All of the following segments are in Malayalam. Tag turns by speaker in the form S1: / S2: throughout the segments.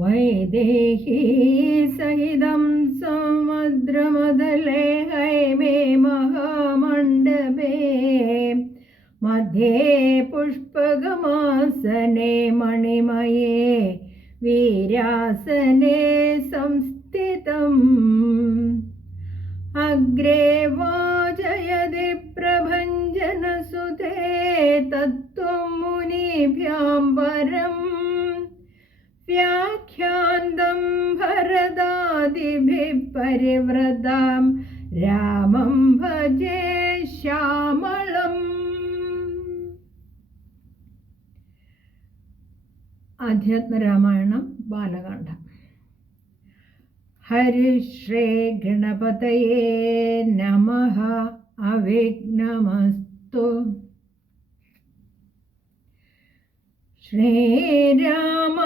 S1: वैदेही सहितं समुद्रमदले हैमे महामण्डपे मध्ये पुष्पगमासने मणिमये वीरासने संस्थितम् अग्रे वाजयति प्रभञ्जनसुते तत्त्वं मुनिभ्यां परम् व्याख्यान्तं भरदादिभिः परिवृतां रामं भजे श्यामलम् आध्यात्मरामायणं बालकाण्डम् हरिश्रे गणपतये नमः अविघ्नमस्तु ശ്രീരാമ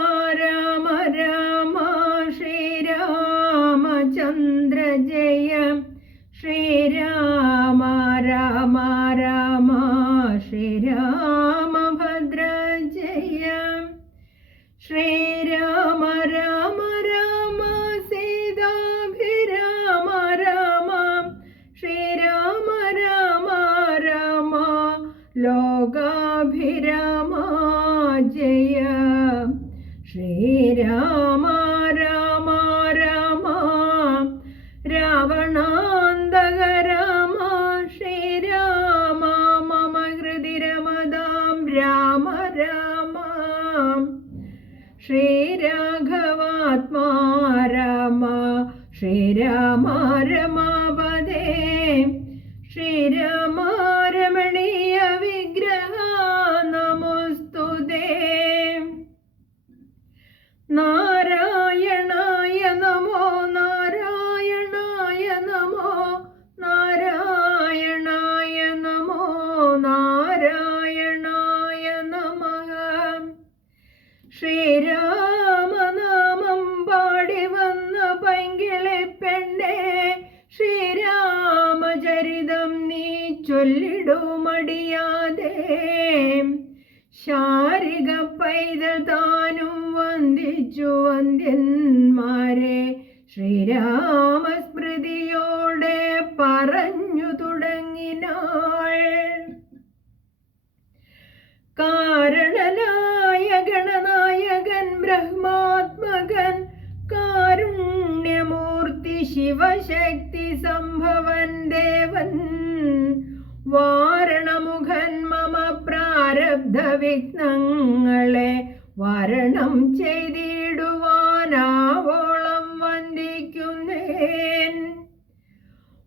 S1: വിഘ്നങ്ങളെ വരണം ചെയ്തിടുവാനാവോളം വന്ദിക്കുന്നേൻ.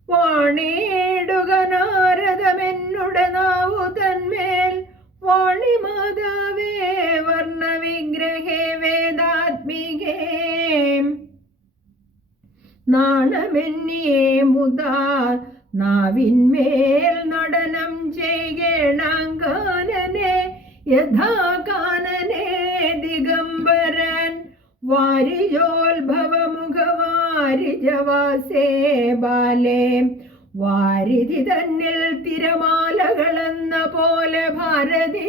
S1: വാണിയിടുക നാരദമെന്നുടെ നാവു തന്മേൽ വാണി മാതാവേ വർണ വിഗ്രഹേ വേദാത്മികേ. നാണമെന്നിയേ മുതാ നാവിന്മേൽ യഥാകാനനെ ദിഗംബരൻ വാരിജോത്ഭവമുഖവാരിജവാസേ ബാലേ വാരിധി തന്നിൽ തിരമാലകളെന്ന പോലെ ഭാരതി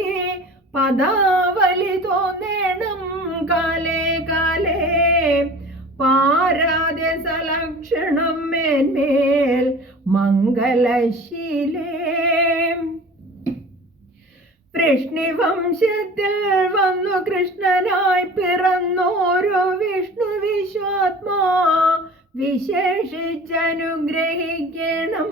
S1: പദാവലി തോന്നേണം കാലേ കാലേ. പാരാതെ സലക്ഷണം മേന്മേൽ മംഗലശീലേ. വൃഷ്ണിവംശത്തിൽ വന്നു കൃഷ്ണനായി പിറന്നോരോ വിഷ്ണു വിശ്വാത്മാ. വിശേഷിച്ചനുഗ്രഹിക്കണം.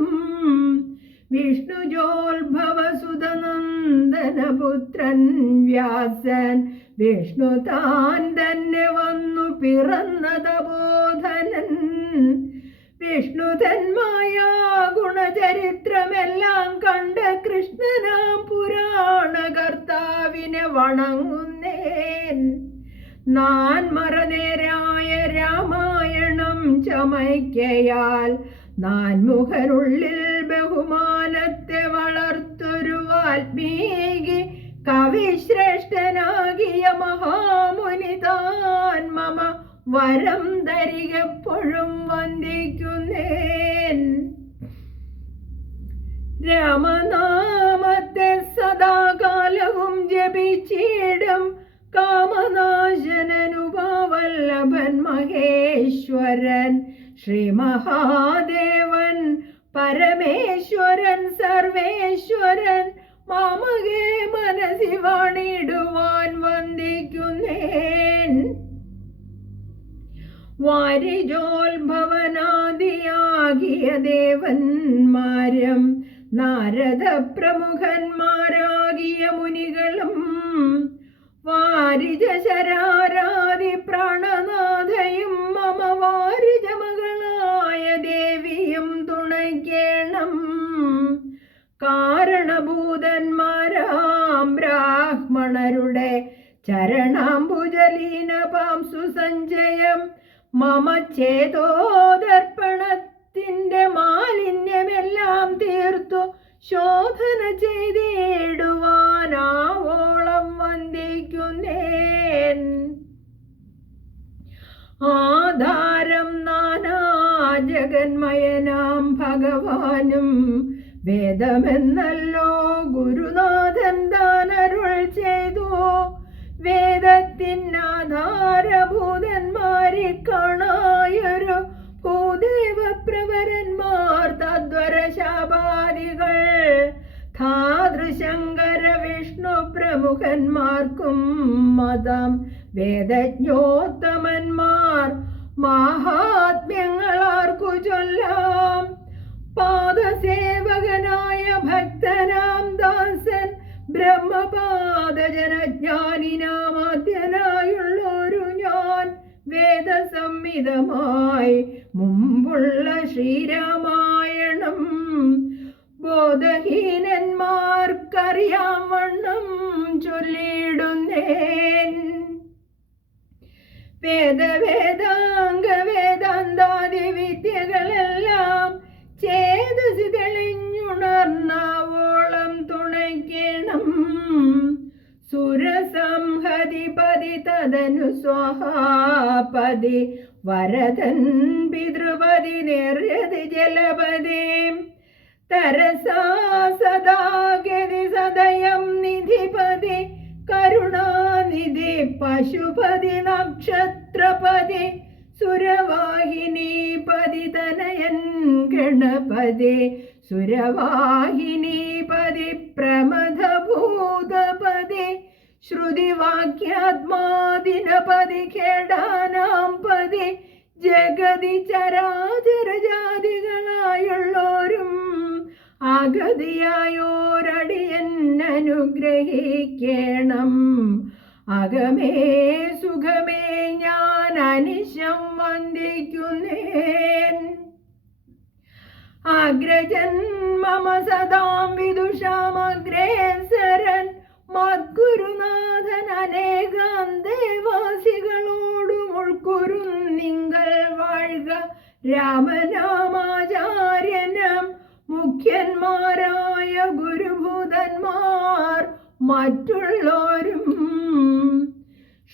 S1: വിഷ്ണുജോത്ഭവസുതനന്ദനപുത്രൻ വ്യാസൻ. വിഷ്ണു താൻ തന്നെ വന്നു പിറന്ന തപോധനൻ വിഷ്ണു തന്മായ ഗുണചരിത്രമെല്ലാം കണ്ട കൃഷ്ണനാം പുരാണ കർത്താവിനെ വണങ്ങുന്നേൻ. നാൻ മറനേരായ രാമായണം ചമയ്ക്കയാൽ നാൻ മുഖരുള്ളിൽ ബഹുമാനത്തെ വളർത്തൊരു വാൽമീകി കവിശ്രേഷ്ഠനാകിയ മഹാമുനിതാൻ. മമ വരം ധരികപ്പോഴും വന്ദിക്കുന്നേൻ. രാമനാമത്തെ സദാകാലവും ജപിച്ചിടും കാമനാശനനുഭാവല്ല മഹേശ്വരൻ. ശ്രീ മഹാദേവൻ പരമേശ്വരൻ സർവേശ്വരൻ മാമകേ മനസ്സി വാണിടുവാൻ വാരിജോത്ഭവനാദിയാകിയ ദേവന്മാരും നാരദ പ്രമുഖന്മാരാകിയ മുനികളും വാരിജശരാരാദി പ്രാണനാഥയും മമ വാരിജമകളായ ദേവിയും തുണയ്ക്കേണം. കാരണഭൂതന്മാരാം ബ്രാഹ്മണരുടെ ചരണാംബുജലീനപാം സുസഞ്ചയം മമ ചേതോദർപ്പണത്തിന്റെ മാലിന്യമെല്ലാം തീർത്തു. ശോധന ചെയ്തേടുവാനാവോളം വന്ദിക്കുന്നേൻ. ആധാരം നാനാ ജഗന്മയനാം ഭഗവാനും വേദമെന്നല്ലോ കാണായൊരു ഭൂദേവ പ്രവരന്മാർ തദ്വര ശാപാദികൾ ധാതൃശങ്കര വിഷ്ണു പ്രമുഖന്മാർക്കും മതം വേദജ്ഞോത്തമന്മാർ മഹാത്മ്യങ്ങളാർക്കു ചൊല്ലാം പാദസേവകനായ ഭക്തനാം ദാസൻ ബ്രഹ്മപാദജനജ്ഞാനിനാമാദ്യനായുള്ളൊരു ഞാൻ വേദസംഹിതമായി മുമ്പുള്ള ശ്രീരാമായണം. ബോധഹീനന്മാർക്കറിയാം വണ്ണം ചൊല്ലിയിടുന്നേൻ വേദവേദാംഗ വേദാന്താദി വിദ്യകളെല്ലാം ചേതസി തെളിഞ്ഞുണർന്നാവോളം തുണയ്ക്കണം. സുരസംഹതിപതി തദനു സ്വാഹാപതി. വരദൻ പിതൃപതി നിർയതി ജലപതി. തരസാ സദാഗതി സദയം നിധിപതി. കരുണാനിധി പശുപതി നക്ഷത്രപതി. സുരവാഹിനീപതി തനയൻ ഗണപതി. സുരവാഹിനീപതി പ്രമഥഭൂതപതി ശ്രുതിവാക്യാത്മാദിനപതി കേടാനാം പതി ജഗതി ചരാചര ജാതികളായുള്ളോരും അഗതിയായോരടിയൻ അനുഗ്രഹിക്കണം അകമേ സുഖമേ ഞാൻ അനിശം വന്ദിക്കുന്നേൻ. അഗ്രജൻ മമ സദാം വിദുഷാമഗ്രേസരൻ മദ്ഗുരുനാഥൻ അനേകം ദേവാസികളോടും നിങ്ങൾ വാഴുക രാമനാമാചാര്യനം മുഖ്യന്മാരായ ഗുരുഭൂതന്മാർ മറ്റുള്ളോരും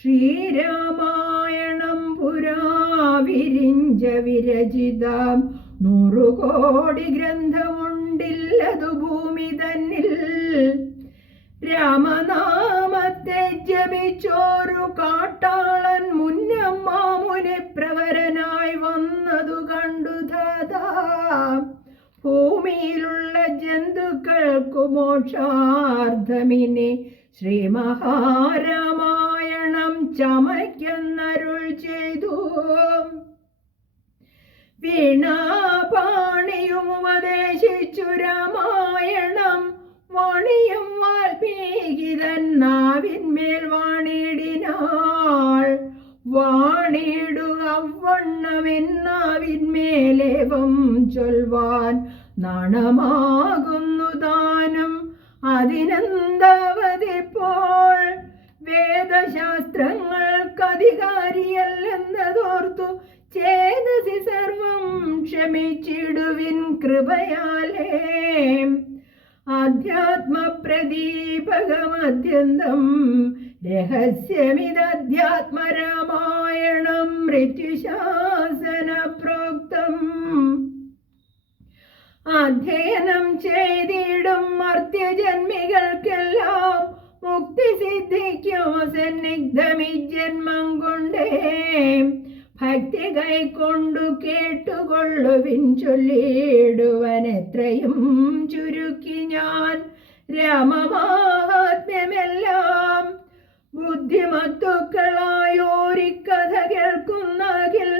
S1: ശ്രീരാമായണം പുരാവിരിഞ്ച വിരചിതം. നൂറുകോടി ഗ്രന്ഥമുണ്ടില്ലതു ഭൂമി തന്നിൽ. രാമനാമത്തെ ജപിച്ചോരു കാട്ടാളൻ മുന്നമ്മാമുനി പ്രവരനായി വന്നതു കണ്ടു ഭൂമിയിലുള്ള ജന്തുക്കൾക്കു മോക്ഷാർത്ഥമിനി ശ്രീ മഹാരാമായണം ചമയ്ക്കെന്നരുൾ ചെയ്തു. വീണാപാണിയും ഉപദേശിച്ചു രാമായണം വാണിയും വാൽമീകിതൻ നാവിന്മേൽ വാണിടിനാൾ. വാണിടുക വണ്ണമെന്നാവിന്മേലേവം ചൊൽവാൻ നാണമാകുന്നു താനും അതിനന്തവതിപ്പോൾ വേദശാസ്ത്രങ്ങൾക്കധികാരിയല്ലെന്നതോർത്തു ചേതസി സർവം ക്ഷമിച്ചിടുവിൻ കൃപയാലേ. അധ്യാത്മപ്രദീപകമത്യന്തം രഹസ്യമിതധ്യാത്മരാമായണം മൃത്യുശാസന പ്രോക്തം അധ്യയനം ചെയ്തിടും മർത്യജന്മികൾക്കെല്ലാം മുക്തി സിദ്ധിക്കോ സന്നിഗ്ധമി ജന്മം കൊണ്ടേ. ഭക്തി കൈക്കൊണ്ടു കേട്ടുകൊള്ളുവിൻ ചൊല്ലിയിടുവനെത്രയും ചുരുക്കി ഞാൻ രാമമാഹാത്മ്യമെല്ലാം. ബുദ്ധിമത്തുക്കളായോരിക്കഥ കേൾക്കുന്നകിൽ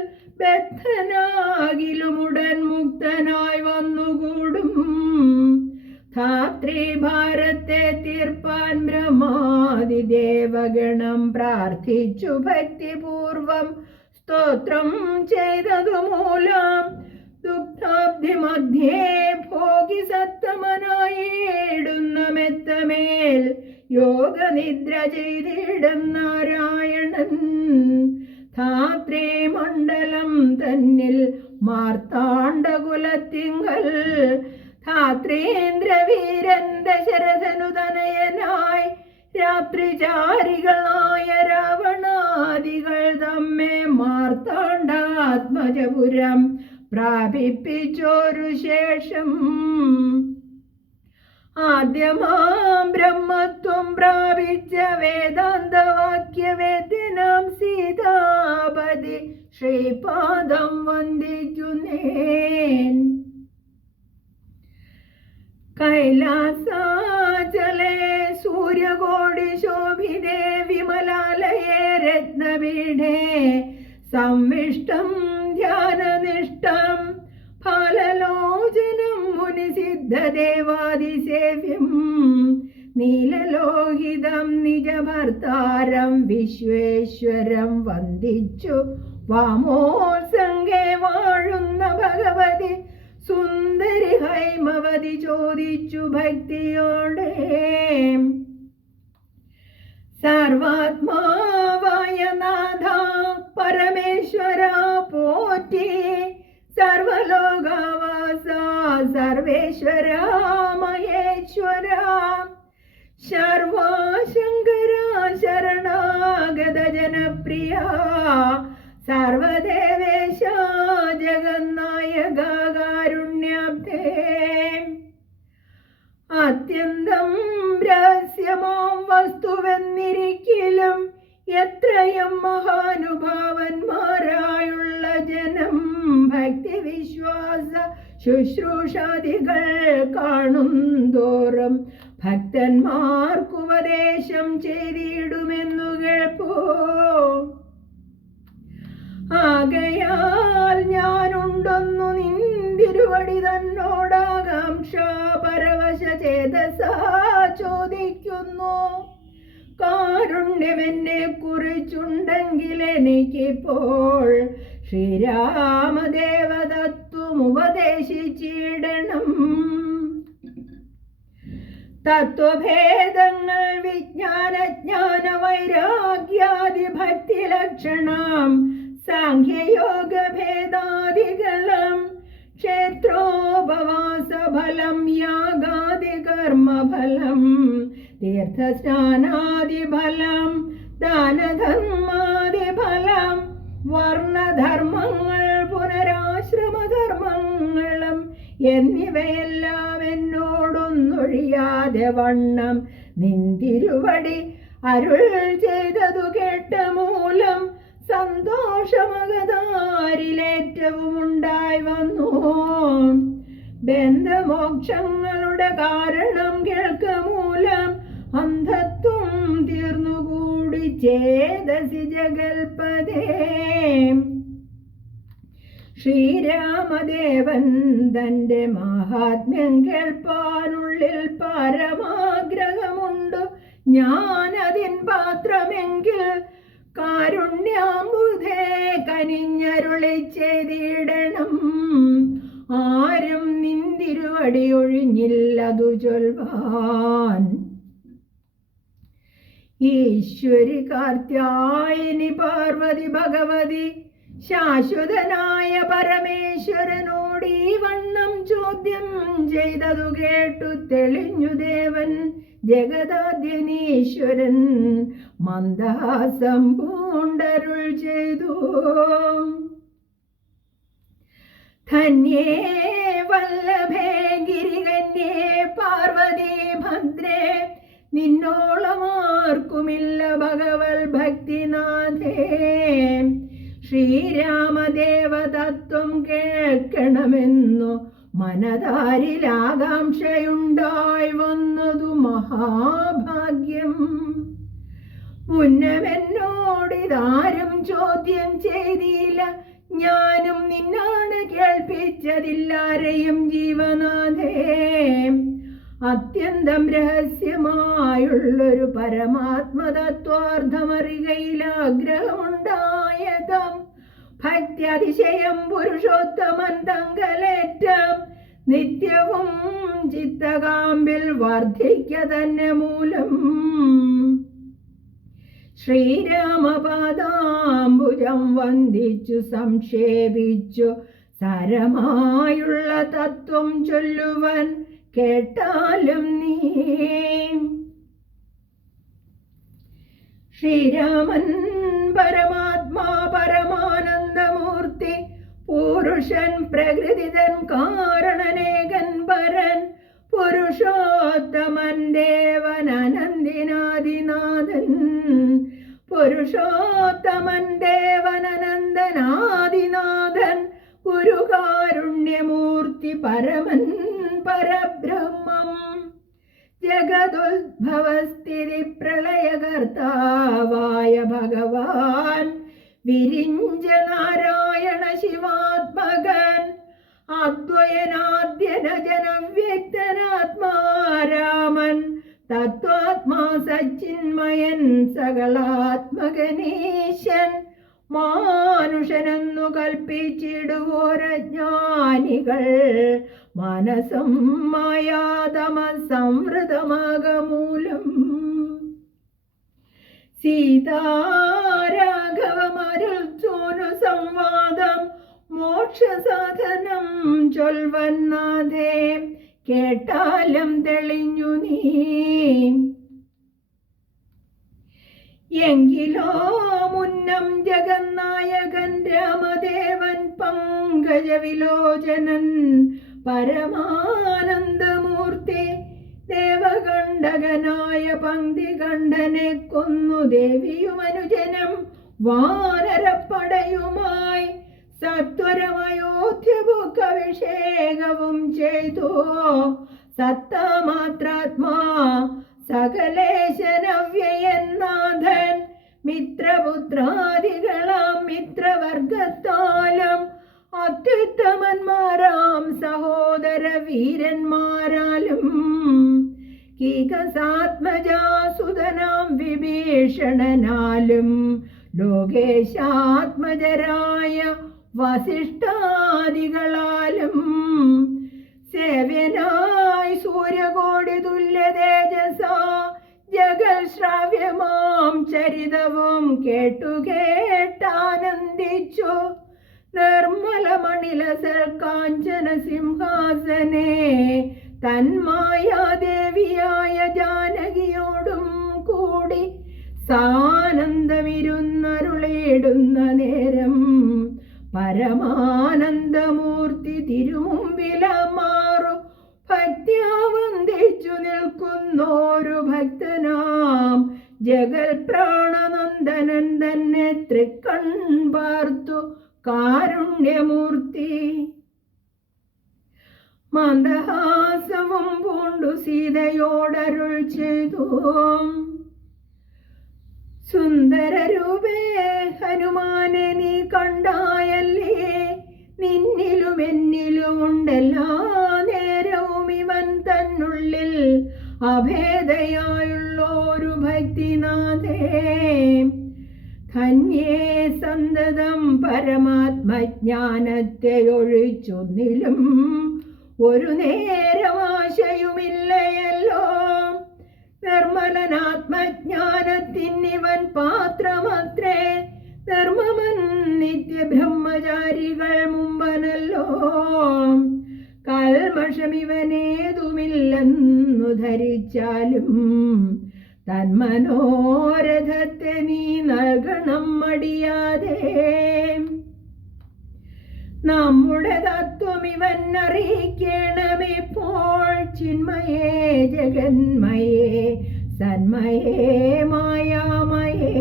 S1: ബദ്ധനാകിലുമുടൻ മുക്തനായി വന്നുകൂടും. ധാത്രി ഭാരത്തെ തീർപ്പാൻ ബ്രഹ്മാതിദേവഗണം പ്രാർത്ഥിച്ചു ഭക്തിപൂർവം സ്തോത്രം ചെയ്തതു മൂലം ദുഗ്ധാബ്ധി മധ്യേ ഭോഗി സത്തമനായിടുന്ന മെത്തമേൽ യോഗനിദ്ര ചെയ്തിടും നാരായണൻ. ധാത്രേ മണ്ഡലം തന്നിൽ മാർത്താണ്ഡകുലത്തിങ്കൽ. ധാത്രേന്ദ്രവീരൻ ദശരഥനു തനയനായി രാത്രിചാരികളായ രാവണാദികൾ തമ്മെ മാർത്താണ്ഡാത്മജപുരം പ്രാപിപ്പിച്ചോരു ശേഷം ആദ്യമാം ബ്രഹ്മത്വം പ്രാപിച്ച വേദാന്തവാക്യവേദ്യനാം സീതാപതി ശ്രീപാദം വന്ദിക്കുന്നേൻ. കൈലാസാചലേ സൂര്യകോടി ശോഭിതേ വിമലാലയേ രത്നപീഠേ സംവിഷ്ടം ധ്യാനനിഷ്ടം ഫലലോചനം മുനിസിദ്ധദേവാദിസേവ്യം നീലലോഹിതം നിജഭർത്താരം വിശ്വേശ്വരം വന്ദിച്ചു. വാമോസംഗേ വാഴുന്ന ഭഗവതി സുന്ദരി ഹൈമവതി ചോദിച്ചു ഭക്തിയോടെ. സർവാത്മാവായ നാഥ പരമേശ്വര പോറ്റി സർവലോകവാസ സർവേശ്വര മഹേശ്വര. ശർവാശങ്കര ശരണാഗത ജനപ്രിയ സർവദേവേശ ജഗന്നായക അത്യന്തം രഹസ്യമാം വസ്തുവെന്നിരിക്കലും എത്രയും മഹാനുഭാവന്മാരായുള്ള ജനം ഭക്തി വിശ്വാസ ശുശ്രൂഷാദികൾ കാണും തോറും ഭക്തന്മാർക്കുപദേശം ചെയ്തിടുമെന്നു കേൾപ്പോ. ആകയാൽ ഞാനുണ്ടൊന്നു നിന്തിരുവടി തന്നോടാകാംക്ഷ പരവശ ചേതസ ചോദിക്കുന്നു. കാരുണ്യമെന്നെ കുറിച്ചുണ്ടെങ്കിൽ എനിക്കിപ്പോൾ ശ്രീരാമദേവതത്വം ഉപദേശിച്ചിടണം തത്വഭേദങ്ങൾ വിജ്ഞാനജ്ഞാന വൈരാഗ്യാദി ഭക്തി ലക്ഷണം സാഖ്യയോഗ ഭേദാദികളം ക്ഷേത്രോപവാസ ഫലം യാഗാദി കർമ്മഫലം തീർത്ഥസ്നാനാദി ദാനധർമാദിഫലം ദാനധർമാദി ഫലം വർണധർമ്മങ്ങൾ പുനരാശ്രമധർമ്മങ്ങളും എന്നിവയെല്ലാം എന്നോടൊന്നൊഴിയാതെ വണ്ണം നിന്തിരുവടി അരുൾ ചെയ്തതു കേട്ട മൂലം സന്തോഷമകതാരിലേറ്റവും ഉണ്ടായി വന്നു. ബന്ധമോക്ഷങ്ങളുടെ കാരണം കേൾക്ക മൂലം അന്ധത്വം തീർന്നുകൂടി ചേതസി ജഗൽപദേ ശ്രീരാമദേവൻ തന്റെ മഹാത്മ്യം കേൾപ്പാനുള്ളിൽ പരമാഗ്രഹമുണ്ട്. ഞാനതിൻ പാത്രമെങ്കിൽ കാരുണ്യാമ്പുധേ കനിഞ്ഞരുളി ചെയ്തിടണം. ആരും നിന്തിരുവടി ഒഴിഞ്ഞില്ലതു ചൊൽവാൻ. ഈശ്വരി കാർത്യായനി പാർവതി ഭഗവതി ശാശ്വതനായ പരമേശ്വരനോട് ഈ വണ്ണം ചോദ്യം ചെയ്തതു കേട്ടു തെളിഞ്ഞു ദേവൻ ജഗദാദ്യനീശ്വരൻ മന്ദഹാസം പൂണ്ടരുൾ ചെയ്തു. ധന്യേ വല്ലഭേ ഗിരികന്യേ പാർവതി ഭദ്രേ നിന്നോളമാർക്കുമില്ല ഭഗവൽ ഭക്തിനാഥേ. ശ്രീരാമദേവതത്വം കേൾക്കണമെന്നു മനതാരിലാകാംക്ഷയുണ്ടായി വന്നതു മഹാഭാഗ്യം. മുന്നമെന്നോടിതാരും ചോദ്യം ചെയ്തില്ല. ഞാനും നിന്നാണ് കേൾപ്പിച്ചതില്ലാരെയും ജീവനാഥേ. അത്യന്തം രഹസ്യമായുള്ളൊരു പരമാത്മതത്വാർത്ഥമറികയിൽ ആഗ്രഹമുണ്ടായതാം ഭക്തിയതിശയം പുരുഷോത്തമൻ തങ്കലേറ്റം നിത്യവും ചിത്തകാമ്പിൽ വർദ്ധിക്ക തന്നെ മൂലം. ശ്രീരാമപാദാംബുജം വന്ദിച്ചു സംക്ഷേപിച്ചു സരമായുള്ള തത്വം ചൊല്ലുവൻ. കേട്ടാലും നീ ശ്രീരാമൻ പരമാത്മാ പരമാനന്ദമൂർത്തി പുരുഷൻ പ്രകൃതിതൻ കാരണനേകൻ പരൻ പുരുഷോത്തമൻ ദേവൻ അനന്തിനാദിനാഥൻ പുരുഷോത്തമൻ ദേവൻ അനന്തനാദിനാഥൻ ഗുരുകാരുണ്യമൂർത്തി പരമൻ പരബ്രഹ്മം. ജഗതുദ്ഭവസ്ഥിതി പ്രളയകർത്താവായ ഭഗവാൻ വിരിഞ്ച നാരായണ ശിവാത്മകൻ അദ്വയനാദ്യനജനവ്യക്തനാത്മാരാമൻ തത്വാത്മാ സച്ചിന്മയൻ സകളാത്മകനീശൻ മാനുഷനെന്നു കൽപ്പിച്ചിടുവോരജ്ഞാനികൾ മനസം മായാതമ സംവൃതമാകമൂലം സീതാരാഘവമരുൾ സോനു സംവാദം മോക്ഷസാധനം ചൊൽവന്നാഥേ കേട്ടാലും തെളിഞ്ഞു നീ എങ്കിലോ മുന്നം ജഗന്നായകൻ രാമദേവൻ പങ്കജവിലോചനൻ പരമാനന്ദമൂർത്തി ദേവകണ്ഠകനായ പങ്ക്തി കണ്ഠനെ കൊന്നു ദേവിയുമനുജനം വാനരപ്പടയുമായി സത്വരമയോധ്യഭുക്കഭിഷേകവും ചെയ്തു. സത്തമാത്രാത്മാ സകലേശനവ്യയന്നാഥൻ മിത്രപുത്രാദികളാം മിത്രവർഗത്താലും അത്യുത്തമന്മാരാം സഹോദര വീരന്മാരാലും കീകസാത്മജാസുതനാം വിഭീഷണനാലും ലോകേശാത്മജരായ വസിഷ്ഠാദികളാലും സേവ്യനായി സൂര്യകോടി തുല്യ തേജസ ജഗൽ ശ്രാവ്യമാം ചരിതവും കേട്ടു കേട്ടാനന്ദിച്ചു നിർമ്മലമണിലസൽ കാഞ്ചന സിംഹാസനെ തന്മായാദേവിയായ ജാനകിയോടും കൂടി സാനന്ദമിരുന്നരുളേടുന്ന നേരം പരമാനന്ദമൂർത്തി തിരുമുമ്പില തിരുമുമ്പിലമാറു ഭക്തിയാവന്തിച്ചു നിൽക്കുന്നോരു ഭക്തനാം ജഗൽ പ്രാണനന്ദനൻ തന്നെ തൃക്കൺ പാർത്തു. കാരുണ്യമൂർത്തി. മന്ദഹാസവും പൂണ്ടു സീതയോടരുൾ ചെയ്തു. സുന്ദരരൂപേ ഹനുമാനെ നീ കണ്ടായല്ലേ? നിന്നിലും എന്നിലും ഉണ്ടെല്ലാ. നേരവും ഇവൻ തന്നുള്ളിൽ അഭേദയായുള്ളൊരു ഭക്തിനാഥേ. ധന്യേ സന്തതം പരമാത്മജ്ഞാനത്തെ ഒഴിച്ചൊന്നിലും ഒരു നേരമാശയുമില്ലയല്ലോ. നിർമ്മലനാത്മജ്ഞാനത്തിനിവൻ പാത്രമത്രേ. ധർമ്മമൻ നിത്യബ്രഹ്മചാരികൾ മുമ്പനല്ലോ. കൽമഷമിവനേതുമില്ലെന്നു ധരിച്ചാലും തന്മനോരഥത്തെ നീ നൽകണം മടിയാതെ. നമ്മുടെ തത്വം ഇവൻ അറിയിക്കണമിപ്പോൾ ചിന്മയേ ജഗന്മയേ സന്മയേ മായാമയേ.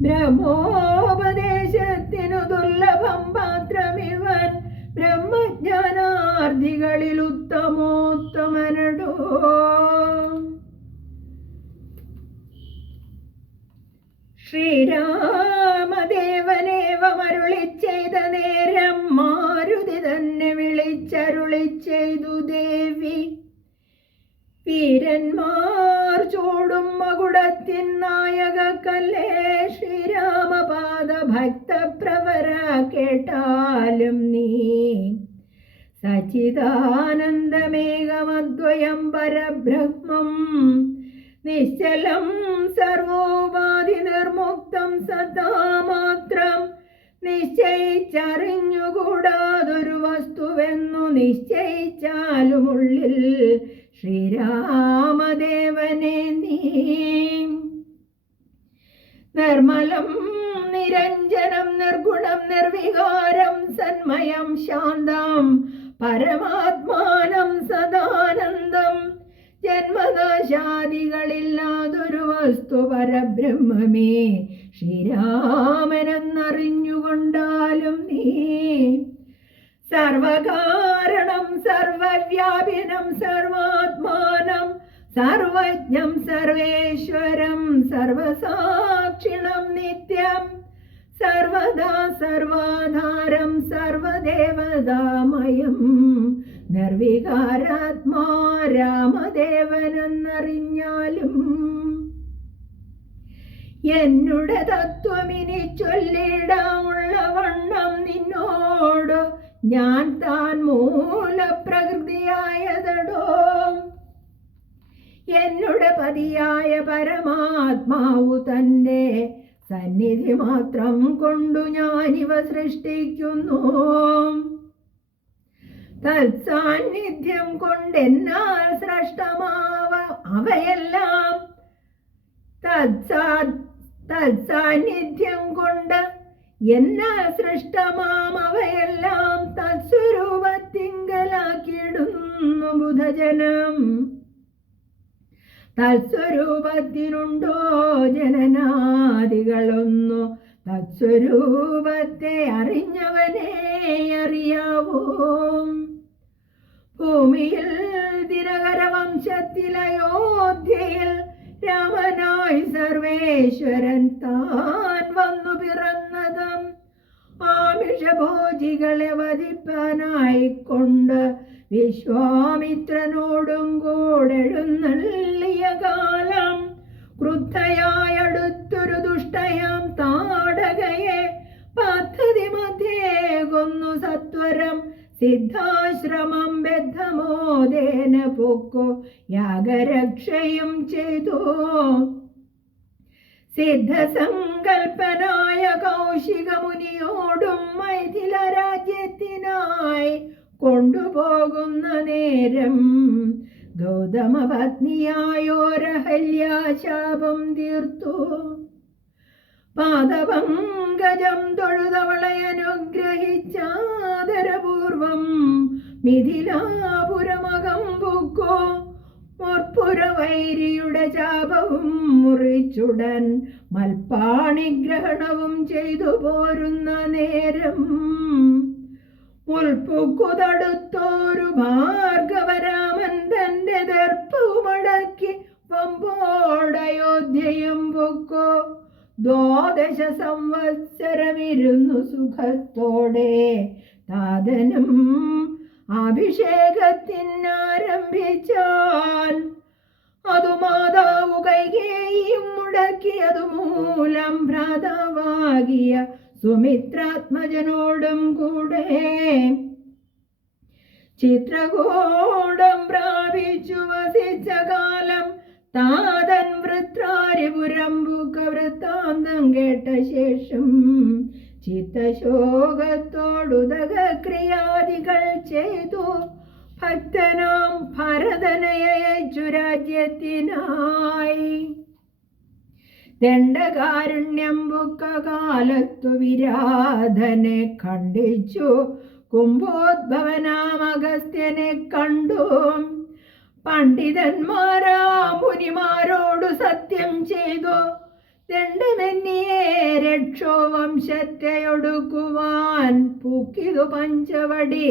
S1: ബ്രഹ്മോപദേശത്തിനു ദുർലഭം പാത്രമിവൻ ബ്രഹ്മജ്ഞാനാർത്ഥികളിൽ ഉത്തമോത്തമനടോ. ശ്രീരാമദേവനേവമരുളി ചെയ്ത നേരം മാരുതി തന്നെ വിളിച്ചരുളി ചെയ്തു ദേവി. വീരന്മാർ ചൂടും മകുടത്തിൻ കല്ലേ ശ്രീരാമപാദ ഭക്തപ്രവര കേട്ടാലും നീ. സച്ചിദാനന്ദമേകമദ്വയം പരബ്രഹ്മം നിശ്ചലം സർവോപാധി നിർമുക്തം സദാമാത്രം. നിശ്ചയിച്ചറിഞ്ഞുകൂടാതൊരു വസ്തുവെന്നു നിശ്ചയിച്ചാലുമുള്ളിൽ ശ്രീരാമദേവനെ നീ. നിർമ്മലം നിരഞ്ജനം നിർഗുണം നിർവികാരം സന്മയം ശാന്തം പരമാത്മാനം സദാനന്ദം. ജന്മനാശാദികളില്ലാതൊരു വസ്തു പരബ്രഹ്മമേ. ശ്രീരാമനെന്നറിഞ്ഞുകൊണ്ടാലും നീ സർവകാരണം സർവവ്യാപിനം സർവാത്മാനം സർവജ്ഞം സർവേശ്വരം സർവസാക്ഷിണം നിത്യം സർവദാ സർവാധാരം സർവദേവതാമയം നിർവികാരാത്മാ രാമദേവനെന്നറിഞ്ഞാലും എന്നുടെ തത്വമിനി ചൊല്ലിടാമുള്ള വണ്ണം നിന്നോട് ഞാൻ താൻ മൂലപ്രകൃതിയായതടോ. എന്നുടെ പതിയായ പരമാത്മാവു തന്റെ സന്നിധി മാത്രം കൊണ്ടു ഞാനിവ സൃഷ്ടിക്കുന്നു. തത്സാന്നിധ്യം കൊണ്ടെന്നാൽ സൃഷ്ടമാവ അവയെല്ലാം. തത്സാ തത്സാന്നിധ്യം കൊണ്ട് എന്നാൽ സൃഷ്ടമാം അവയെല്ലാം. തത്സ്വരൂപത്തിങ്കലാക്കിയിടുന്നു ബുധജനം. തത്സ്വരൂപത്തിനുണ്ടോ ജനനാദികളൊന്നു? തത്സ്വരൂപത്തെ അറിഞ്ഞവനെ അറിയാവോ? ഭൂമിയിൽ ദിനകര വംശത്തിലയോധ്യയിൽ രാമനായി സർവേശ്വരൻ താൻ വന്നു പിറന്നതും ആമിഷഭോജികളെ വധിപ്പാനായി കൊണ്ട് വിശ്വാമിത്രനോടും കൂടെഴുന്നള്ളിയ കാലം ക്രുദ്ധയായടുത്തൊരു ദുഷ്ടയാം കൊന്നു സത്വരം. സിദ്ധാശ്രമം ബദ്ധമോദേന പൊക്കോ. യാഗരക്ഷയും ചെയ്തു. സിദ്ധസങ്കൽപ്പനായ കൗശിക മുനിയോടും മൈഥില രാജ്യത്തിനായി കൊണ്ടുപോകുന്ന നേരം. ഗൗതമ പത്നിയായോരഹല്യാശാപം തീർത്തു. പാദപങ്കജം തൊഴുതവളെ അനുഗ്രഹിച്ചാദരപൂർവം മിഥിലാപുരമകം പൊക്കോ മുർപ്പുരവൈരിയുടെ ചാപവും മുറിച്ചുടൻ മൽപ്പാണിഗ്രഹണവും ചെയ്തു പോരുന്ന നേരം. മുൽപ്പുക്കുതടുത്തോരു ഭാർഗവരാമൻ തന്റെ ദർപ്പവുമടക്കി വമ്പോടയോധ്യയും പൊക്കോ ദ്വാദശ സംവത്സരമിരുന്നു സുഖത്തോടെ. താതനും അഭിഷേകത്തിനാരംഭിച്ചാൽ അതു മാതാവ് കൈകേയും മുടക്കിയതു മൂലം ഭ്രാതാവാകിയ സുമിത്രാത്മജനോടും കൂടെ ചിത്രകൂടം പ്രാപിച്ചു വസിച്ച കാലം താതൻ വൃത്രാരിപുരമ്പുക വൃത്താന്തം കേട്ട ശേഷം ചിത്തശോകത്തോടുതക ക്രിയാദികൾ ചെയ്തു. ഭക്തനാം ഭരതനയച്ചു രാജ്യത്തിനായി ദണ്ഡകാരുണ്യം ബുക്ക കാലത്തു വിരാധനെ കണ്ടിച്ചു കുംഭോദ്ഭവനാം അഗസ്ത്യനെ കണ്ടു. പണ്ഡിതന്മാരാ മുനിമാരോടു സത്യം ചെയ്തു. ദണ്ഡമെന്നിയെ രക്ഷോ വംശത്തെയൊടുക്കുവാൻ പൂക്കിതു പഞ്ചവടി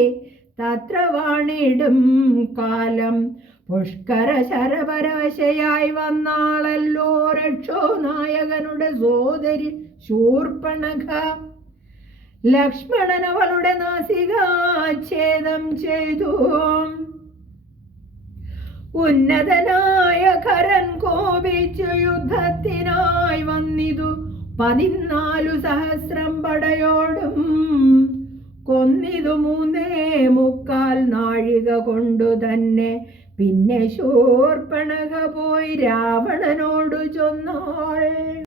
S1: തത്ര വാണിടും കാലം. പുഷ്കര ശരപരവശയായി വന്നാളല്ലോ രക്ഷോ നായകനുടെ സോദരി ശൂർപ്പണക ലക്ഷ്മണൻ അവളുടെ നാസികാച്ഛേദം ചെയ്തു. ഉന്നതനായ ഖരൻ കോപിച്ചു യുദ്ധത്തിനായി വന്നിതു. പതിനാലു സഹസ്രം പടയോടും കൊന്നിതു മൂന്നേ മുക്കാൽ നാഴിക കൊണ്ടു തന്നെ. പിന്നെ ശൂർപ്പണക പോയി രാവണനോടു ചൊന്നാൾ.